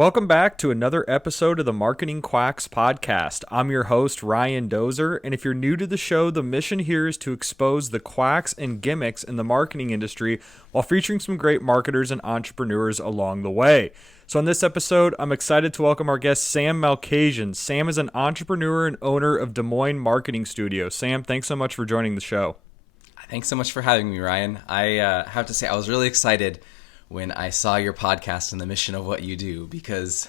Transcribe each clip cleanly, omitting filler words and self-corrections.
Welcome back to another episode of the Marketing Quacks podcast. I'm your host, Ryan Dozer, and if you're new to the show, the mission here is to expose the quacks and gimmicks in the marketing industry while featuring some great marketers and entrepreneurs along the way. So in this episode, I'm excited to welcome our guest, Sam Malkasian. Sam is an entrepreneur and owner of Des Moines Marketing Studio. Sam, thanks so much for joining the show. Thanks so much for having me, Ryan. I have to say, I was really excited when I saw your podcast and the mission of what you do, because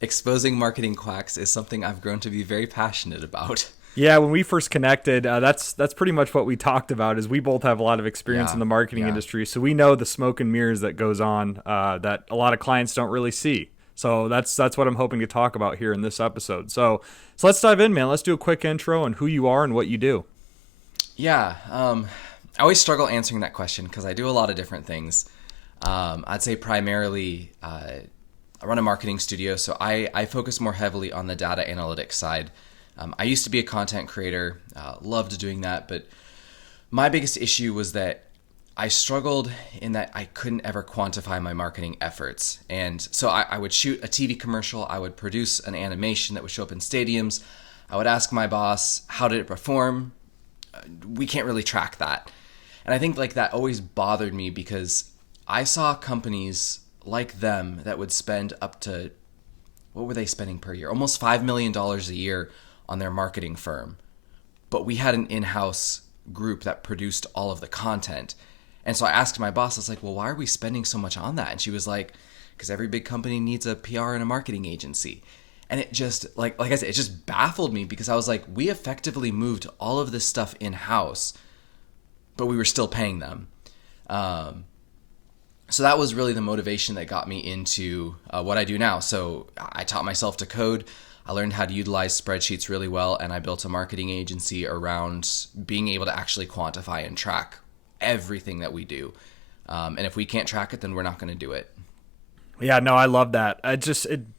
exposing marketing quacks is something I've grown to be very passionate about. Yeah, when we first connected, that's pretty much what we talked about. Is we both have a lot of experience in the marketing industry, so we know the smoke and mirrors that goes on that a lot of clients don't really see. So that's what I'm hoping to talk about here in this episode. So let's dive in, man. Let's do a quick intro on who you are and what you do. Yeah, I always struggle answering that question because I do a lot of different things. I'd say primarily I run a marketing studio, so I focus more heavily on the data analytics side. I used to be a content creator, loved doing that, but my biggest issue was that I struggled in that I couldn't ever quantify my marketing efforts. And so I would shoot a TV commercial, I would produce an animation that would show up in stadiums. I would ask my boss, how did it perform? We can't really track that. And I think that always bothered me because I saw companies like them that would spend up to, what were they spending per year? Almost $5 million a year on their marketing firm. But we had an in-house group that produced all of the content. And so I asked my boss, I was like, well, why are we spending so much on that? And she was like, because every big company needs a PR and a marketing agency. And it just, like I said, it just baffled me because I was like, we effectively moved all of this stuff in-house, but we were still paying them. So that was really the motivation that got me into what I do now. So I taught myself to code. I learned how to utilize spreadsheets really well, and I built a marketing agency around being able to actually quantify and track everything that we do. And if we can't track it, then we're not going to do it. Yeah, no, I love that. It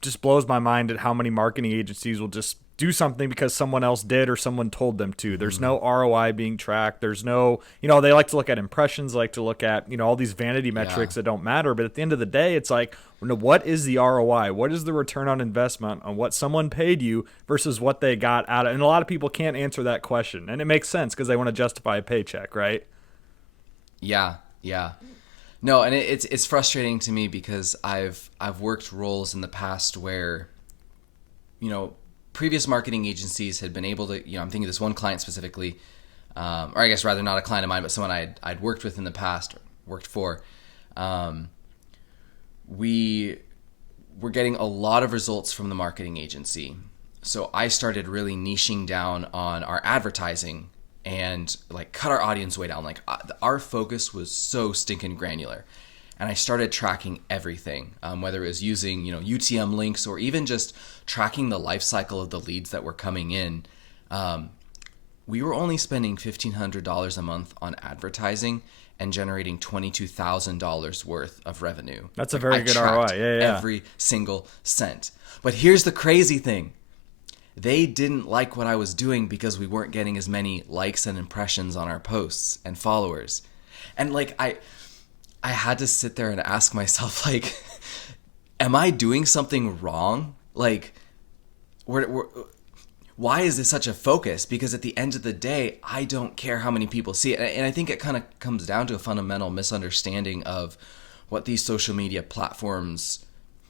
just blows my mind at how many marketing agencies will just do something because someone else did or someone told them to. There's no ROI being tracked. There's no, they like to look at impressions, like to look at, all these vanity metrics that don't matter. But at the end of the day, it's like, what is the ROI? What is the return on investment on what someone paid you versus what they got out of it? And a lot of people can't answer that question. And it makes sense because they want to justify a paycheck, right? Yeah. No, and it's frustrating to me because I've worked roles in the past where, previous marketing agencies had been able to, I'm thinking of this one client specifically, or I guess rather not a client of mine, but someone I'd worked with in the past, worked for. We were getting a lot of results from the marketing agency. So I started really niching down on our advertising and cut our audience way down. Our focus was so stinking granular. And I started tracking everything, whether it was using, UTM links or even just tracking the life cycle of the leads that were coming in. We were only spending $1,500 a month on advertising and generating $22,000 worth of revenue. That's a very good ROI. Yeah. Every single cent. But here's the crazy thing. They didn't like what I was doing because we weren't getting as many likes and impressions on our posts and followers. And I had to sit there and ask myself, am I doing something wrong? Why is this such a focus? Because at the end of the day, I don't care how many people see it. And I think it kind of comes down to a fundamental misunderstanding of what these social media platforms,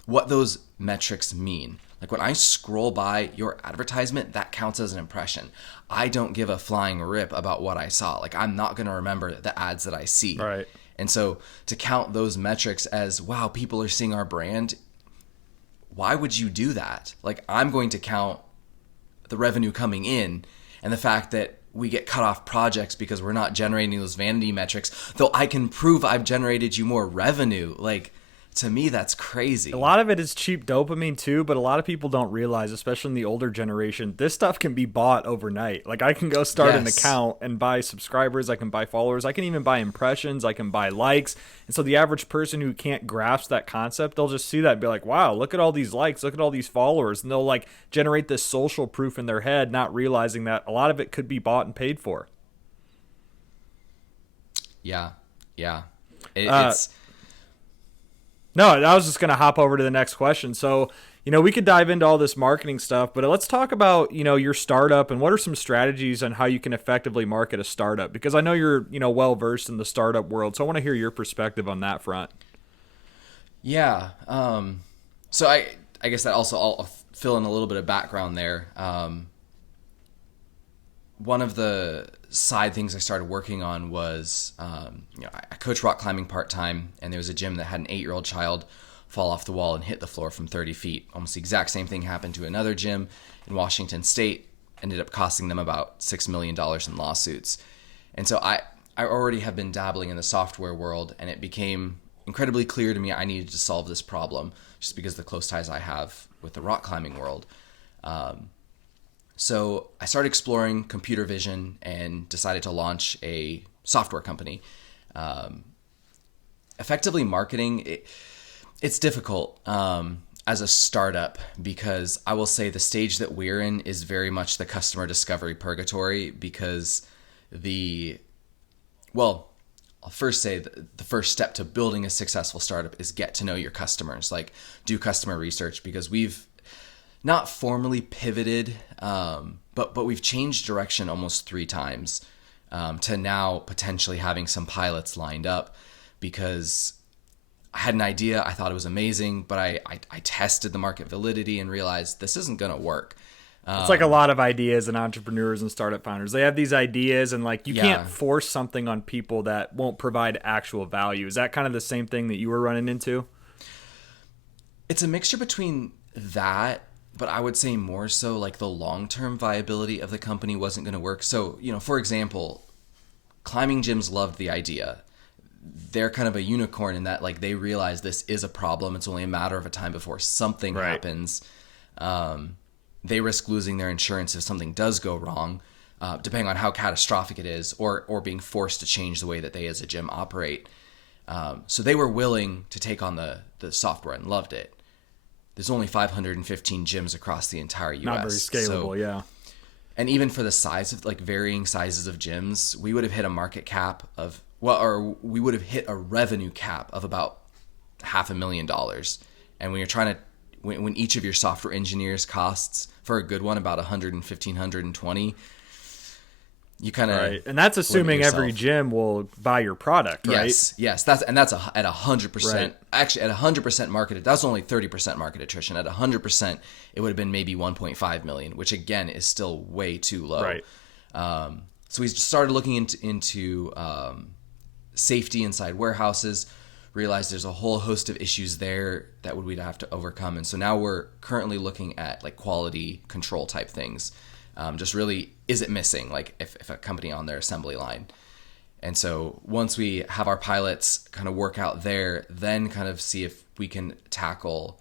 what those metrics mean. When I scroll by your advertisement, that counts as an impression. I don't give a flying rip about what I saw. I'm not going to remember the ads that I see. Right. And so to count those metrics as, wow, people are seeing our brand, why would you do that? I'm going to count the revenue coming in and the fact that we get cut off projects because we're not generating those vanity metrics, though I can prove I've generated you more revenue. To me, that's crazy. A lot of it is cheap dopamine too, but a lot of people don't realize, especially in the older generation, this stuff can be bought overnight. I can go start an account and buy subscribers, I can buy followers, I can even buy impressions, I can buy likes. And so the average person who can't grasp that concept, they'll just see that and be like, wow, look at all these likes, look at all these followers. And they'll generate this social proof in their head, not realizing that a lot of it could be bought and paid for. Yeah. It's No, I was just going to hop over to the next question. So, we could dive into all this marketing stuff, but let's talk about, your startup and what are some strategies on how you can effectively market a startup? Because I know you're, well versed in the startup world. So I want to hear your perspective on that front. Yeah. So I guess that also I'll fill in a little bit of background there. One of the side things I started working on was, I coach rock climbing part time, and there was a gym that had an 8-year-old child fall off the wall and hit the floor from 30 feet. Almost the exact same thing happened to another gym in Washington State. Ended up costing them about $6 million in lawsuits. And so I already have been dabbling in the software world, and it became incredibly clear to me I needed to solve this problem just because of the close ties I have with the rock climbing world. So I started exploring computer vision and decided to launch a software company. Effectively marketing, it's difficult as a startup because I will say the stage that we're in is very much the customer discovery purgatory because I'll first say the first step to building a successful startup is get to know your customers, like do customer research, because we've not formally pivoted, but we've changed direction almost 3 times to now potentially having some pilots lined up because I had an idea. I thought it was amazing, but I tested the market validity and realized this isn't going to work. It's like a lot of ideas and entrepreneurs and startup founders. They have these ideas and you can't force something on people that won't provide actual value. Is that kind of the same thing that you were running into? It's a mixture between that, but I would say more so the long-term viability of the company wasn't going to work. So, for example, climbing gyms loved the idea. They're kind of a unicorn in that they realize this is a problem. It's only a matter of a time before something happens. They risk losing their insurance if something does go wrong, depending on how catastrophic it is, or being forced to change the way that they as a gym operate. So they were willing to take on the software and loved it. There's only 515 gyms across the entire U.S. Not very scalable, yeah. And even for the size of varying sizes of gyms, we would have hit a market cap of we would have hit a revenue cap of about $500,000. And when you're trying to when each of your software engineers costs for a good one about 115, 120, you kind of right. And that's assuming every gym will buy your product, right? Yes. That's at 100%. Right. Actually, at 100% market, that's only 30% market attrition. At 100%, it would have been maybe 1.5 million, which again is still way too low. Right. So we started looking into safety inside warehouses. Realized there's a whole host of issues there that we'd have to overcome, and so now we're currently looking at quality control type things. Just really, is it missing? If a company on their assembly line. And so once we have our pilots kind of work out there, then kind of see if we can tackle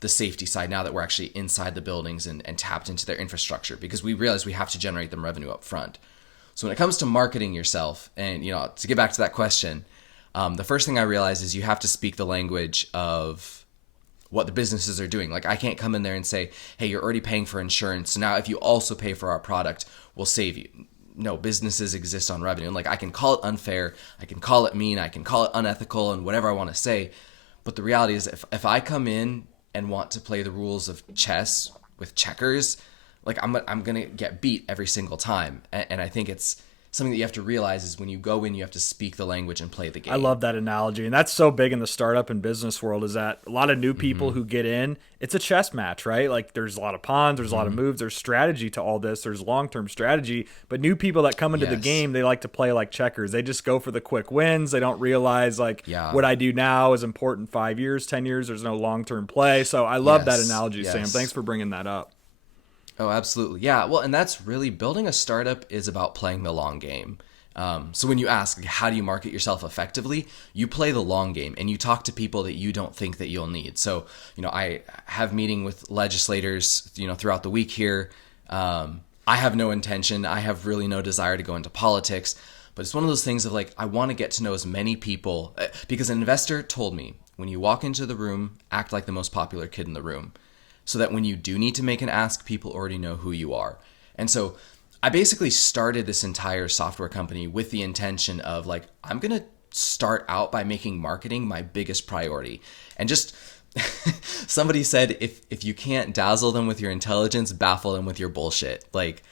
the safety side now that we're actually inside the buildings and tapped into their infrastructure, because we realize we have to generate them revenue up front. So when it comes to marketing yourself, and to get back to that question, the first thing I realized is you have to speak the language of what the businesses are doing. I can't come in there and say, hey, you're already paying for insurance, so now if you also pay for our product, we'll save you. No, businesses exist on revenue. And I can call it unfair, I can call it mean, I can call it unethical, and whatever I want to say. But the reality is, if I come in and want to play the rules of chess with checkers, I'm gonna get beat every single time. And I think it's something that you have to realize is when you go in, you have to speak the language and play the game. I love that analogy. And that's so big in the startup and business world, is that a lot of new people who get in, it's a chess match, right? There's a lot of pawns, there's a lot of moves, there's strategy to all this, there's long-term strategy. But new people that come into the game, they like to play like checkers. They just go for the quick wins. They don't realize what I do now is important 5 years, 10 years. There's no long-term play. So I love that analogy, Sam. Thanks for bringing that up. Oh, absolutely. Yeah. Well, and that's really, building a startup is about playing the long game. So when you ask, how do you market yourself effectively? You play the long game and you talk to people that you don't think that you'll need. So, I have meeting with legislators, throughout the week here. I have no intention. I have really no desire to go into politics, but it's one of those things of I want to get to know as many people, because an investor told me, when you walk into the room, act like the most popular kid in the room, so that when you do need to make an ask, people already know who you are. And so I basically started this entire software company with the intention of I'm going to start out by making marketing my biggest priority. And just somebody said, if you can't dazzle them with your intelligence, baffle them with your bullshit. Like,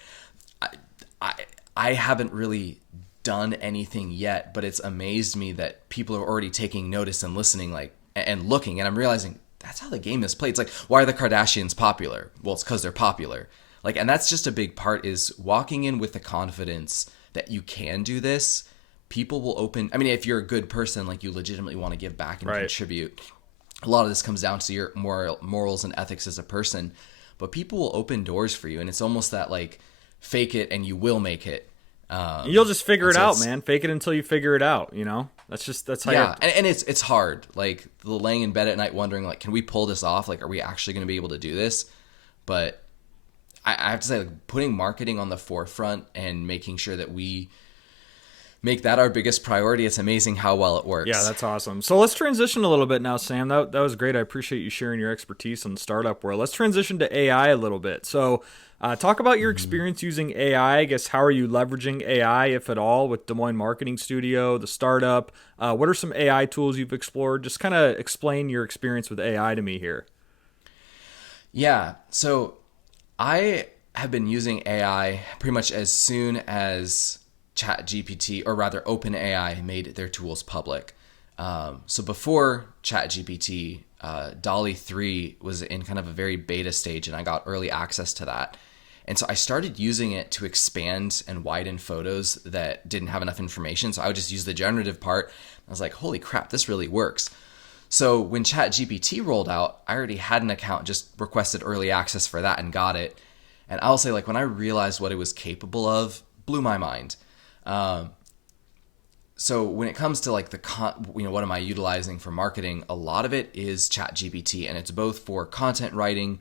I haven't really done anything yet, but it's amazed me that people are already taking notice and listening, like, and looking, and I'm realizing that's how the game is played. It's like, why are the Kardashians popular? Well, it's because they're popular. Like, and that's just a big part, is walking in with the confidence that you can do this. People will open. I mean, if you're a good person, like you legitimately want to give back and contribute, a lot of this comes down to your morals and ethics as a person. But people will open doors for you, and it's almost that like, fake it and you will make it. You'll just figure it out, man. Fake it until you figure it out. You know, that's how. Yeah, and it's hard. Like the laying in bed at night wondering, like, can we pull this off? Like, are we actually going to be able to do this? But I have to say, like, putting marketing on the forefront and making sure that we make that our biggest priority. It's amazing how well it works. Yeah, that's awesome. So let's transition a little bit now, Sam. That was great. I appreciate you sharing your expertise in the startup world. Let's transition to AI a little bit. So talk about your experience using AI. I guess, how are you leveraging AI, if at all, with Des Moines Marketing Studio, the startup? What are some AI tools you've explored? Just kind of explain your experience with AI to me here. Yeah, so I have been using AI pretty much as soon as ChatGPT, or rather OpenAI, made their tools public. So before ChatGPT, DALL-E 3 was in kind of a very beta stage, and I got early access to that. And so I started using it to expand and widen photos that didn't have enough information. So I would just use the generative part. I was like, holy crap, this really works. So when ChatGPT rolled out, I already had an account, just requested early access for that and got it. And I'll say, like, when I realized what it was capable of, blew my mind. So when it comes to like what am I utilizing for marketing? A lot of it is ChatGPT, and it's both for content writing,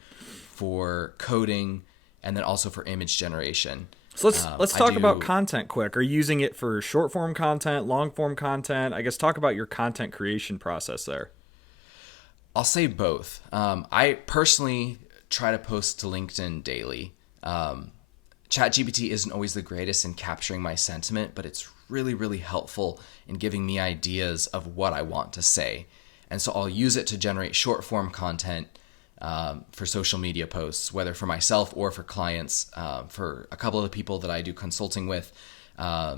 for coding, and then also for image generation. So let's talk about content quick. Are you using it for short form content, long form content? I guess talk about your content creation process there. I'll say both. I personally try to post to LinkedIn daily. ChatGPT isn't always the greatest in capturing my sentiment, but it's really, really helpful in giving me ideas of what I want to say. And so I'll use it to generate short form content for social media posts, whether for myself or for clients. For a couple of the people that I do consulting with, I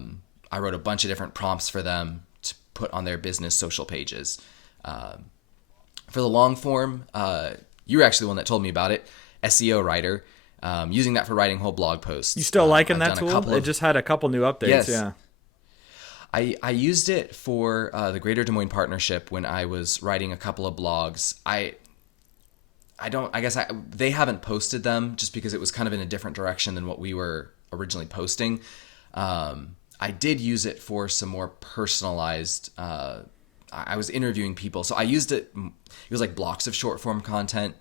wrote a bunch of different prompts for them to put on their business social pages. For the long form, you were actually the one that told me about it, SEO Writer. Using that for writing whole blog posts. You still liking that tool? It just had a couple new updates. Yes. Yeah. I used it for the Greater Des Moines Partnership when I was writing a couple of blogs. They haven't posted them just because it was kind of in a different direction than what we were originally posting. I did use it for some more personalized. I was interviewing people, so I used it. It was like blocks of short form content.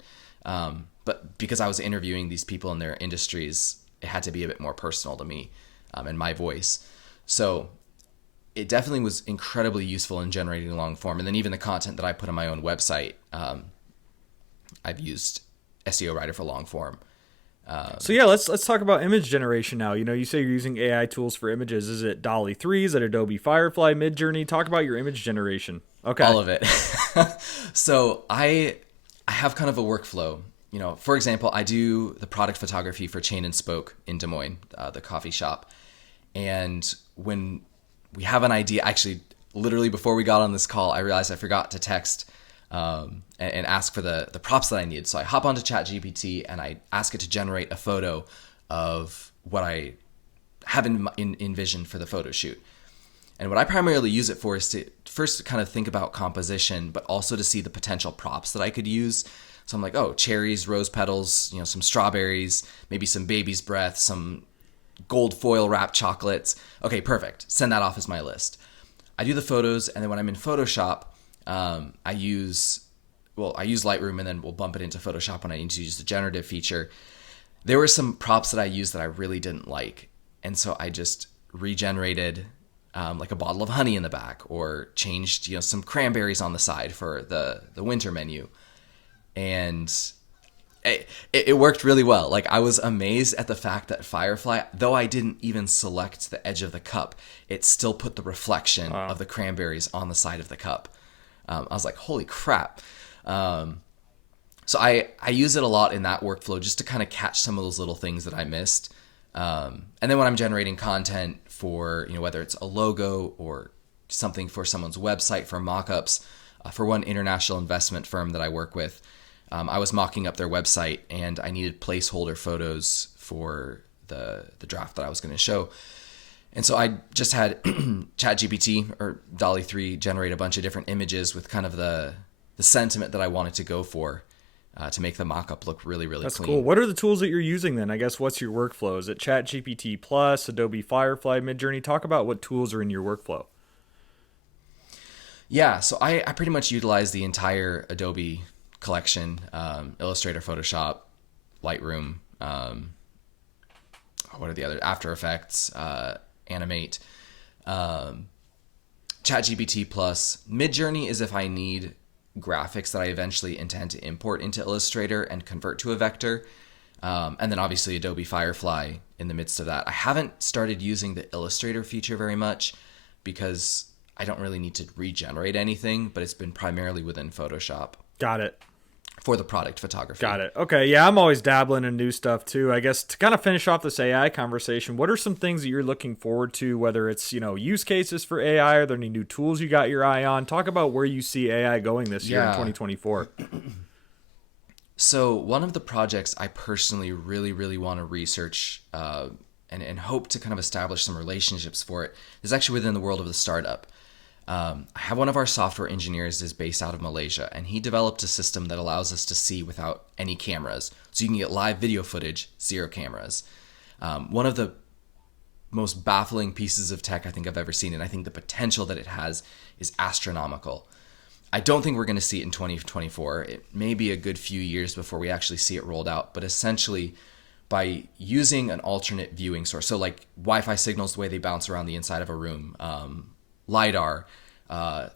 But because I was interviewing these people in their industries, it had to be a bit more personal to me and my voice. So it definitely was incredibly useful in generating long form. And then even the content that I put on my own website, I've used SEO Writer for long form. So yeah, let's talk about image generation now. You know, you say you're using AI tools for images. Is it DALL-E 3? Is it Adobe Firefly, Midjourney? Talk about your image generation. Okay. All of it. So I have kind of a workflow. You know, for example, I do the product photography for Chain and Spoke in Des Moines, the coffee shop. And when we have an idea, actually, literally before we got on this call, I realized I forgot to text and ask for the props that I need. So I hop onto ChatGPT and I ask it to generate a photo of what I have envisioned for the photo shoot. And what I primarily use it for is to first kind of think about composition, but also to see the potential props that I could use. So I'm like, oh, cherries, rose petals, you know, some strawberries, maybe some baby's breath, some gold foil wrapped chocolates. Okay, perfect. Send that off as my list. I do the photos, and then when I'm in Photoshop, I use Lightroom, and then we'll bump it into Photoshop when I need to use the generative feature. There were some props that I used that I really didn't like, and so I just regenerated like a bottle of honey in the back, or changed, you know, some cranberries on the side for the winter menu. And it worked really well. Like, I was amazed at the fact that Firefly, though I didn't even select the edge of the cup, it still put the reflection of the cranberries on the side of the cup. I was like, holy crap. So I use it a lot in that workflow just to kind of catch some of those little things that I missed. And then when I'm generating content for, whether it's a logo or something for someone's website for mock-ups, for one international investment firm that I work with, I was mocking up their website and I needed placeholder photos for the draft that I was going to show. And so I just had ChatGPT or DALL-E 3 generate a bunch of different images with kind of the sentiment that I wanted to go for to make the mock-up look really, really That's clean. cool. What are the tools that you're using then? I guess what's your workflow? Is it ChatGPT Plus, Adobe Firefly, Midjourney? Talk about what tools are in your workflow. Yeah, so I pretty much utilize the entire Adobe collection, Illustrator, Photoshop, Lightroom, what are the other? After Effects, Animate, ChatGPT Plus. Midjourney is if I need graphics that I eventually intend to import into Illustrator and convert to a vector. And then obviously Adobe Firefly in the midst of that. I haven't started using the Illustrator feature very much because I don't really need to regenerate anything, but it's been primarily within Photoshop. Got it. For the product photography. Got it. Okay. Yeah, I'm always dabbling in new stuff too. I guess to kind of finish off this AI conversation, what are some things that you're looking forward to, whether it's, use cases for AI? Are there any new tools you got your eye on? Talk about where you see AI going this year in 2024. So one of the projects I personally really, really want to research and hope to kind of establish some relationships for it is actually within the world of the startup. I have one of our software engineers is based out of Malaysia, and he developed a system that allows us to see without any cameras. So you can get live video footage, 0 cameras. One of the most baffling pieces of tech I think I've ever seen, and I think the potential that it has is astronomical. I don't think we're going to see it in 2024. It may be a good few years before we actually see it rolled out, but essentially by using an alternate viewing source, so like Wi-Fi signals, the way they bounce around the inside of a room, LiDAR,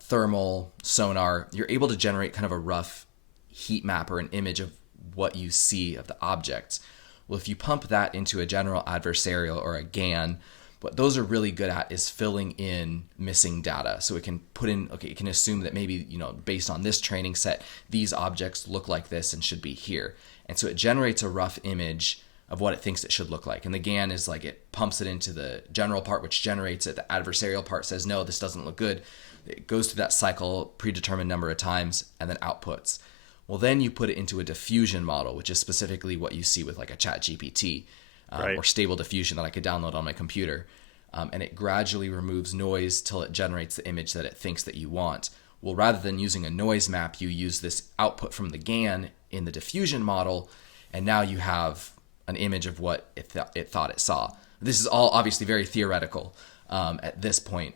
thermal, sonar, you're able to generate kind of a rough heat map or an image of what you see of the objects. Well, if you pump that into a general adversarial or a GAN, what those are really good at is filling in missing data. So it can put in, it can assume that maybe, based on this training set, these objects look like this and should be here. And so it generates a rough image of what it thinks it should look like. And the GAN is like it pumps it into the general part, which generates it. The adversarial part says, no, this doesn't look good. It goes through that cycle predetermined number of times and then outputs. Well, then you put it into a diffusion model, which is specifically what you see with like a ChatGPT or Stable Diffusion that I could download on my computer. And it gradually removes noise till it generates the image that it thinks that you want. Well, rather than using a noise map, you use this output from the GAN in the diffusion model, and now you have an image of what it thought it saw. This is all obviously very theoretical at this point.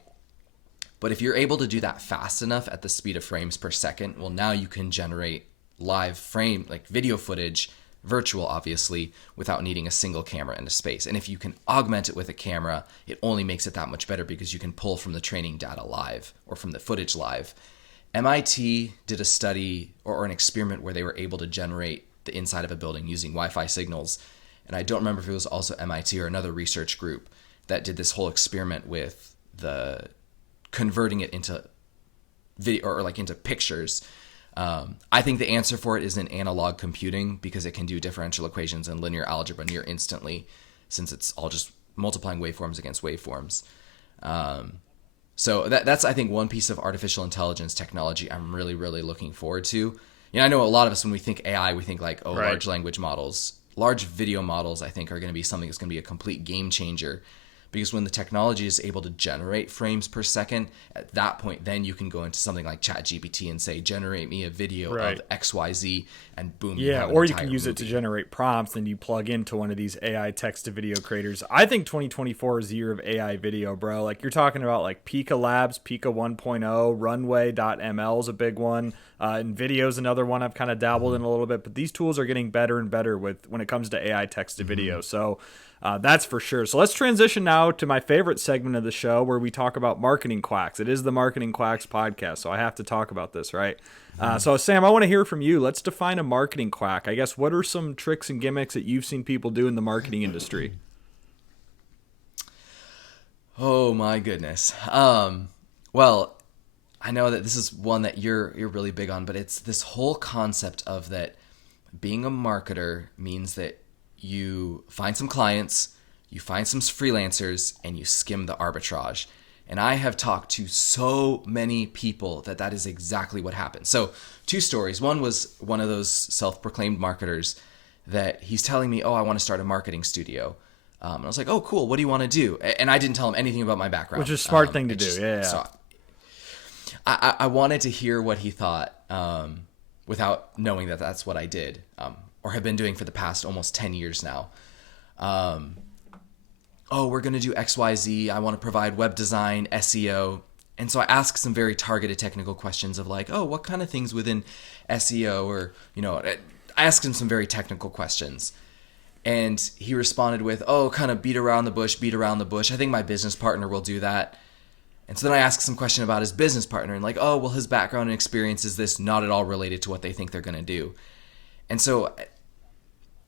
But if you're able to do that fast enough at the speed of frames per second, well, now you can generate live frame, like video footage, virtual obviously, without needing a single camera in a space. And if you can augment it with a camera, it only makes it that much better because you can pull from the training data live or from the footage live. MIT did a study or an experiment where they were able to generate the inside of a building using Wi-Fi signals. And I don't remember if it was also MIT or another research group that did this whole experiment with the converting it into video or like into pictures. I think the answer for it is in analog computing because it can do differential equations and linear algebra near instantly, since it's all just multiplying waveforms against waveforms. So that's, I think, one piece of artificial intelligence technology I'm really, really looking forward to. I know a lot of us, when we think AI, we think like, large language models. Large video models, I think, are going to be something that's going to be a complete game changer, because when the technology is able to generate frames per second, at that point, then you can go into something like ChatGPT and say, generate me a video of XYZ, and boom. Yeah, or you can use it to generate prompts, and you plug into one of these AI text-to-video creators. I think 2024 is the year of AI video, bro. Like, you're talking about like Pika Labs, Pika 1.0, Runway.ml is a big one. NVIDIA's another one I've kind of dabbled in a little bit, but these tools are getting better and better when it comes to AI text-to-video. So That's for sure. So let's transition now to my favorite segment of the show where we talk about marketing quacks. It is the Marketing Quacks podcast, so I have to talk about this, right? So Sam, I want to hear from you. Let's define a marketing quack. I guess, what are some tricks and gimmicks that you've seen people do in the marketing industry? Oh my goodness. Well, I know that this is one that you're really big on, but it's this whole concept of that being a marketer means that you find some clients, you find some freelancers, and you skim the arbitrage. And I have talked to so many people that is exactly what happens. So 2 stories. One was one of those self-proclaimed marketers that he's telling me, oh, I want to start a marketing studio. And I was like, oh, cool. What do you want to do? And I didn't tell him anything about my background. Which is a smart thing to do. Yeah. So I wanted to hear what he thought without knowing that that's what I did or have been doing for the past almost 10 years now. Oh, we're going to do XYZ. I want to provide web design, SEO. And so I asked some very targeted technical questions of like, oh, what kind of things within SEO or, I asked him some very technical questions. And he responded with, oh, kind of beat around the bush. I think my business partner will do that. And so then I asked some question about his business partner and like, oh, well, his background and experience is this not at all related to what they think they're going to do. And so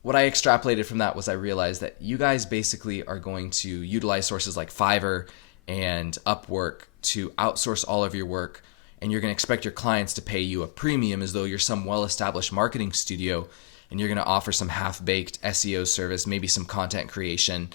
what I extrapolated from that was I realized that you guys basically are going to utilize sources like Fiverr and Upwork to outsource all of your work. And you're going to expect your clients to pay you a premium as though you're some well-established marketing studio. And you're going to offer some half-baked SEO service, maybe some content creation,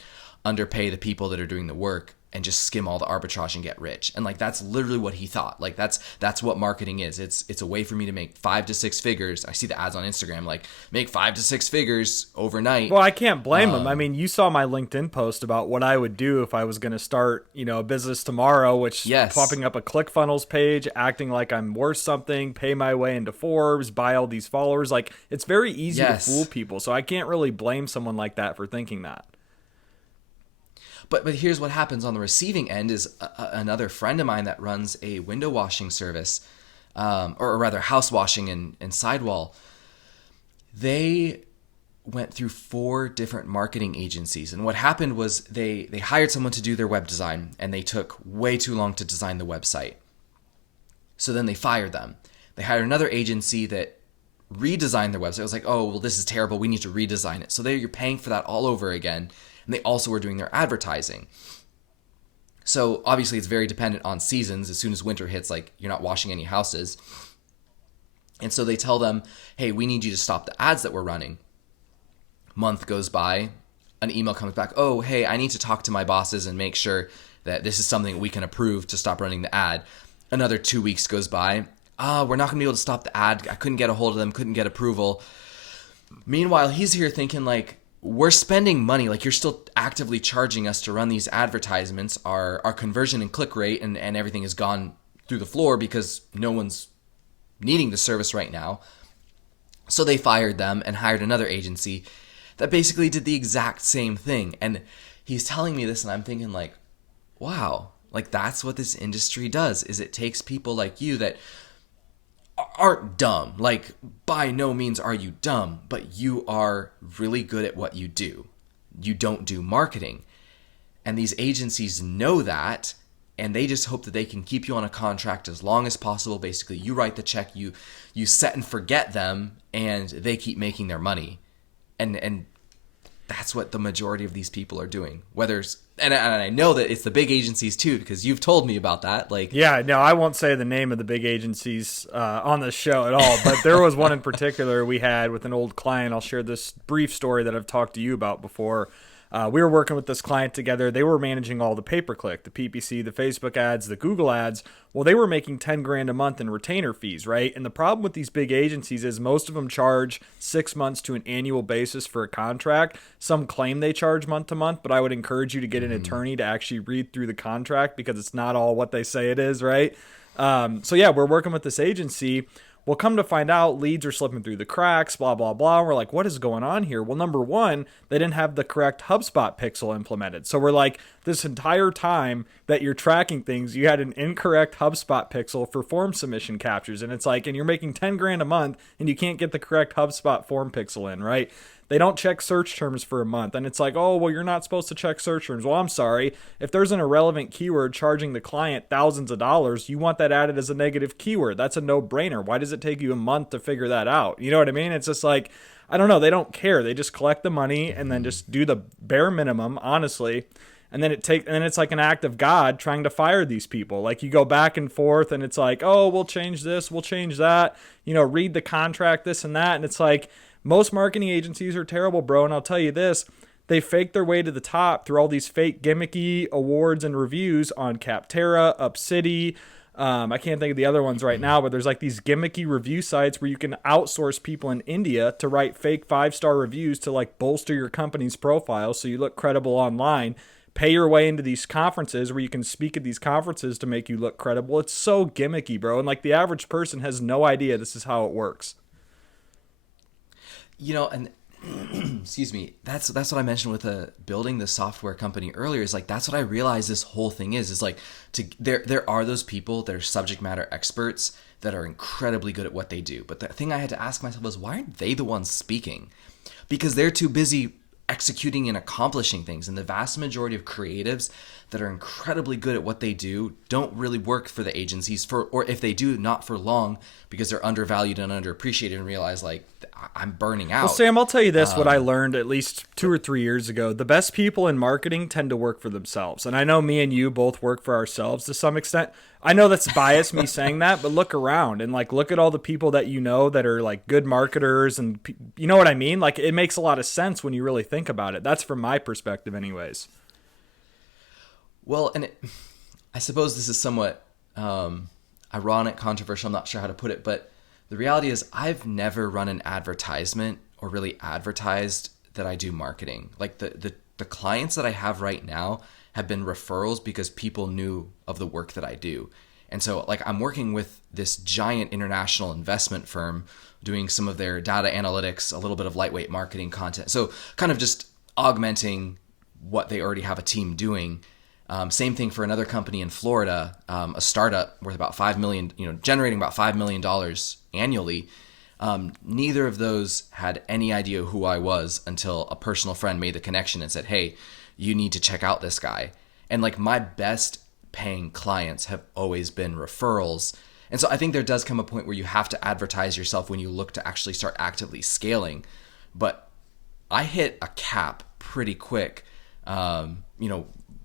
underpay the people that are doing the work, and just skim all the arbitrage and get rich. And like that's literally what he thought. Like that's what marketing is. It's a way for me to make 5 to 6 figures. I see the ads on Instagram like make 5 to 6 figures overnight. Well, I can't blame him. I mean, you saw my LinkedIn post about what I would do if I was going to start, a business tomorrow, which yes. Popping up a ClickFunnels page, acting like I'm worth something, pay my way into Forbes, buy all these followers. Like it's very easy yes. to fool people. So I can't really blame someone like that for thinking that. But here's what happens on the receiving end is another friend of mine that runs a window washing service, or rather house washing and sidewall. They went through 4 different marketing agencies. And what happened was they hired someone to do their web design and they took way too long to design the website. So then they fired them. They hired another agency that redesigned their website. It was like, oh, well, this is terrible. We need to redesign it. So you're paying for that all over again. And they also were doing their advertising. So obviously it's very dependent on seasons. As soon as winter hits, like you're not washing any houses. And so they tell them, hey, we need you to stop the ads that we're running. Month goes by, an email comes back. Oh, hey, I need to talk to my bosses and make sure that this is something we can approve to stop running the ad. Another 2 weeks goes by. We're not gonna be able to stop the ad. I couldn't get a hold of them, couldn't get approval. Meanwhile, he's here thinking like, we're spending money, like you're still actively charging us to run these advertisements. Our conversion and click rate and everything has gone through the floor because no one's needing the service right now. So they fired them and hired another agency that basically did the exact same thing. And he's telling me this and I'm thinking like, wow, like that's what this industry does, is it takes people like you that aren't dumb. Like by no means are you dumb, but you are really good at what you do. You don't do marketing. And these agencies know that, and they just hope that they can keep you on a contract as long as possible. Basically, you write the check, you set and forget them, and they keep making their money. And that's what the majority of these people are doing. And I know that it's the big agencies too, because you've told me about that. Like, yeah, no, I won't say the name of the big agencies on this show at all, but there was one in particular we had with an old client. I'll share this brief story that I've talked to you about before. We were working with this client together. They were managing all the pay-per-click, the PPC, the Facebook ads, the Google ads. Well, they were making 10 grand a month in retainer fees, right? And the problem with these big agencies is most of them charge 6 months to an annual basis for a contract. Some claim they charge month to month, but I would encourage you to get an attorney to actually read through the contract because it's not all what they say it is, right? So yeah, we're working with this agency. Well, come to find out, leads are slipping through the cracks, blah, blah, blah. We're like, what is going on here? Well, number one, they didn't have the correct HubSpot pixel implemented. So we're like, this entire time that you're tracking things, you had an incorrect HubSpot pixel for form submission captures. And it's like, and you're making 10 grand a month and you can't get the correct HubSpot form pixel in, right? They don't check search terms for a month. And it's like, oh, well, you're not supposed to check search terms. Well, I'm sorry. If there's an irrelevant keyword charging the client thousands of dollars, you want that added as a negative keyword. That's a no-brainer. Why does it take you a month to figure that out? You know what I mean? It's just like, I don't know. They don't care. They just collect the money and then just do the bare minimum, honestly. And then it's like an act of God trying to fire these people. Like you go back and forth and it's like, oh, we'll change this, we'll change that, read the contract, this and that. And it's like, most marketing agencies are terrible, bro. And I'll tell you this, they fake their way to the top through all these fake gimmicky awards and reviews on Capterra, UpCity. I can't think of the other ones right now, but there's like these gimmicky review sites where you can outsource people in India to write fake 5-star reviews to like bolster your company's profile so you look credible online. Pay your way into these conferences where you can speak at these conferences to make you look credible. It's so gimmicky, bro. And like the average person has no idea this is how it works. And excuse me, that's what I mentioned with building the software company earlier, is like, that's what I realized this whole thing is like, there are those people that are subject matter experts that are incredibly good at what they do. But the thing I had to ask myself was, why aren't they the ones speaking? Because they're too busy executing and accomplishing things. And the vast majority of creatives that are incredibly good at what they do don't really work for the agencies or if they do, not for long, because they're undervalued and underappreciated and realize like, I'm burning out. Well, Sam, I'll tell you this, what I learned at least 2 or 3 years ago. The best people in marketing tend to work for themselves. And I know me and you both work for ourselves to some extent. I know that's biased, me saying that, but look around and like look at all the people that that are like good marketers and you know what I mean? Like it makes a lot of sense when you really think about it. That's from my perspective anyways. Well, and I suppose this is somewhat ironic, controversial, I'm not sure how to put it, but the reality is I've never run an advertisement or really advertised that I do marketing. Like the clients that I have right now have been referrals because people knew of the work that I do. And so like I'm working with this giant international investment firm doing some of their data analytics, a little bit of lightweight marketing content. So kind of just augmenting what they already have a team doing. Same thing for another company in Florida, a startup worth about $5 million, generating about $5 million annually. Neither of those had any idea who I was until a personal friend made the connection and said, hey, you need to check out this guy. And like my best paying clients have always been referrals. And so I think there does come a point where you have to advertise yourself when you look to actually start actively scaling. But I hit a cap pretty quick,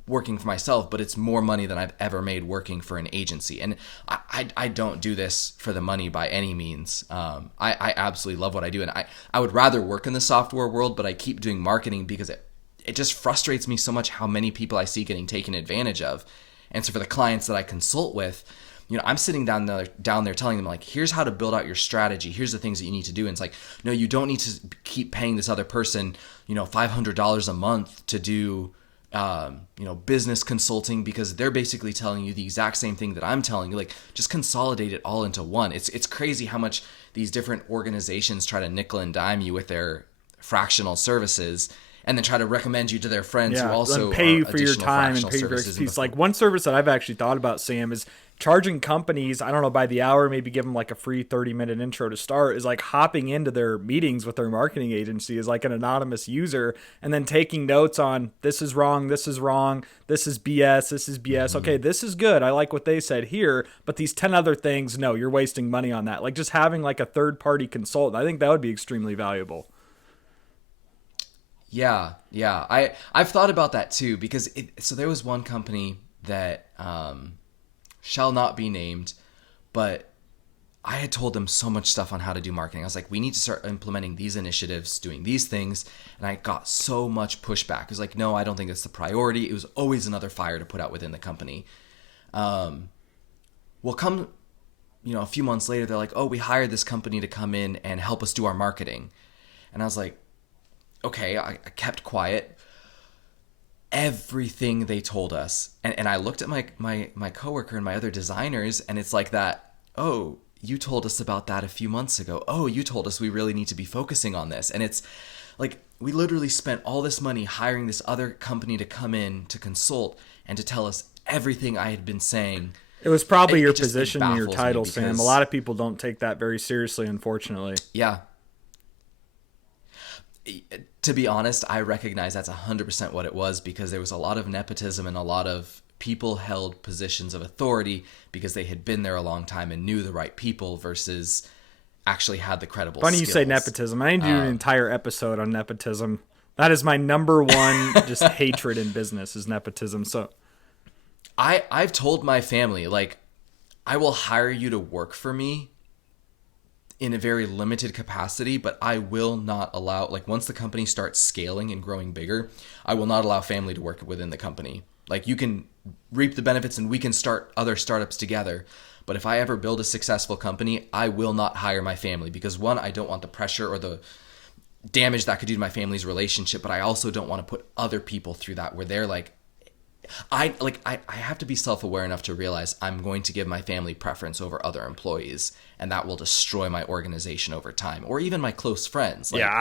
working for myself, but it's more money than I've ever made working for an agency. And I don't do this for the money by any means. I absolutely love what I do. And I would rather work in the software world, but I keep doing marketing because it just frustrates me so much how many people I see getting taken advantage of. And so for the clients that I consult with, I'm sitting down there telling them like, here's how to build out your strategy. Here's the things that you need to do. And it's like, no, you don't need to keep paying this other person, $500 a month to do business consulting because they're basically telling you the exact same thing that I'm telling you. Like, just consolidate it all into one. It's crazy how much these different organizations try to nickel and dime you with their fractional services and then try to recommend you to their friends who also pay you for your time and pay you for expertise. Like one service that I've actually thought about, Sam, is charging companies, I don't know, by the hour, maybe give them like a free 30-minute intro to start, is like hopping into their meetings with their marketing agency as like an anonymous user and then taking notes on this is wrong, this is wrong, this is BS, this is BS. Mm-hmm. Okay, this is good. I like what they said here, but these 10 other things, no, you're wasting money on that. Like just having like a third-party consultant, I think that would be extremely valuable. Yeah. I've thought about that too because so there was one company that shall not be named, but I had told them so much stuff on how to do marketing. I was like, we need to start implementing these initiatives, doing these things, and I got so much pushback. It was like, no, I don't think that's the priority. It was always another fire to put out within the company. A few months later, they're like, oh, we hired this company to come in and help us do our marketing. And I was like, okay, I kept quiet. Everything they told us, and I looked at my coworker and my other designers, and it's like that, oh, you told us about that a few months ago. Oh, you told us we really need to be focusing on this. And it's like we literally spent all this money hiring this other company to come in to consult and to tell us everything I had been saying. It was probably your It just- it position and your baffles me title, Sam. A because- lot of people don't take that very seriously, unfortunately. Yeah. To be honest, I recognize that's 100% what it was, because there was a lot of nepotism and a lot of people held positions of authority because they had been there a long time and knew the right people versus actually had the credible Funny you say skills. nepotism. I need to do an entire episode on nepotism. That is my number one just hatred in business is nepotism. So I've told my family, like, I will hire you to work for me in a very limited capacity, but I will not allow, like, once the company starts scaling and growing bigger, I will not allow family to work within the company. Like, you can reap the benefits and we can start other startups together. But if I ever build a successful company, I will not hire my family because, one, I don't want the pressure or the damage that could do to my family's relationship, but I also don't want to put other people through that where they're like, I have to be self-aware enough to realize I'm going to give my family preference over other employees, and that will destroy my organization over time, or even my close friends. Like, yeah,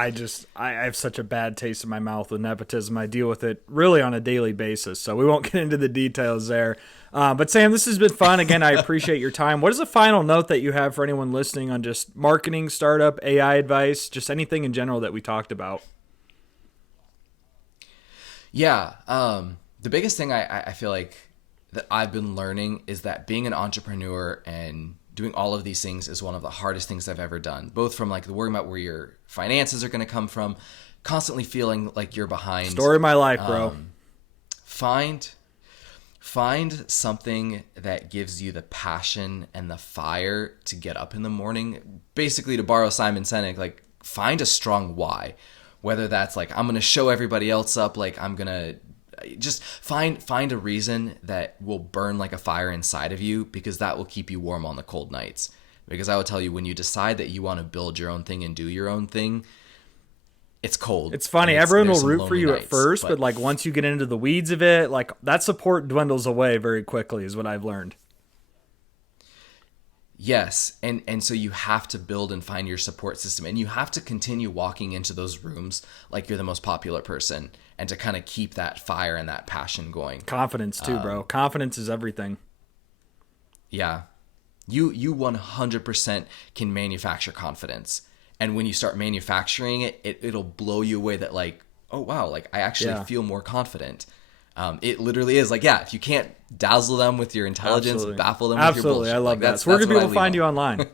I have such a bad taste in my mouth with nepotism. I deal with it really on a daily basis, so we won't get into the details there. But Sam, this has been fun. Again, I appreciate your time. What is a final note that you have for anyone listening on just marketing, startup, AI advice, just anything in general that we talked about? Yeah. The biggest thing I feel like that I've been learning is that being an entrepreneur and doing all of these things is one of the hardest things I've ever done, both from like the worrying about where your finances are going to come from, constantly feeling like you're behind. Story of my life, bro. Find something that gives you the passion and the fire to get up in the morning. Basically, to borrow Simon Sinek, like, find a strong why. Whether that's like, I'm going to show everybody else up, like I'm going to just find a reason that will burn like a fire inside of you, because that will keep you warm on the cold nights. Because I will tell you, when you decide that you want to build your own thing and do your own thing, it's cold. It's funny. Everyone will root for you at first, but like once you get into the weeds of it, like that support dwindles away very quickly is what I've learned. Yes. And so you have to build and find your support system, and you have to continue walking into those rooms like you're the most popular person, and to kind of keep that fire and that passion going. Confidence too, bro. Confidence is everything. Yeah. You 100% can manufacture confidence. And when you start manufacturing it, it'll blow you away that like, oh wow, like I actually feel more confident. It literally is like, yeah, if you can't dazzle them with your intelligence, Absolutely. Baffle them with your bullshit. I love like, that. So where can people find you online?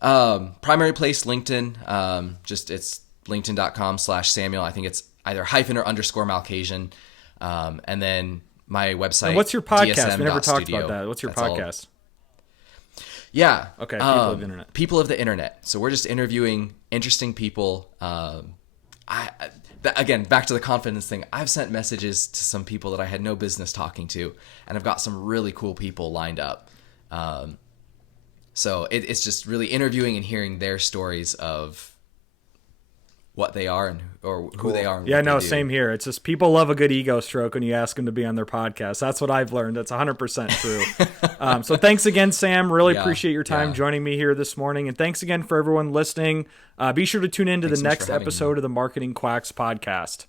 Primary place, LinkedIn. Just it's linkedin.com/Samuel. I think it's either hyphen or underscore Malkasian. And then my website. And what's your podcast? DSM. We never talked Studio. about that. What's your That's all. podcast? Yeah. Okay. People of the internet. People of the internet. So we're just interviewing interesting people. Again, back to the confidence thing. I've sent messages to some people that I had no business talking to, and I've got some really cool people lined up. So it's just really interviewing and hearing their stories of what they are or who they are. And yeah, what no, they do. same here. It's just people love a good ego stroke when you ask them to be on their podcast. That's what I've learned. That's 100% true. So thanks again, Sam. Really appreciate your time joining me here this morning. And thanks again for everyone listening. Be sure to tune in to the next episode of the Marketing Quacks podcast.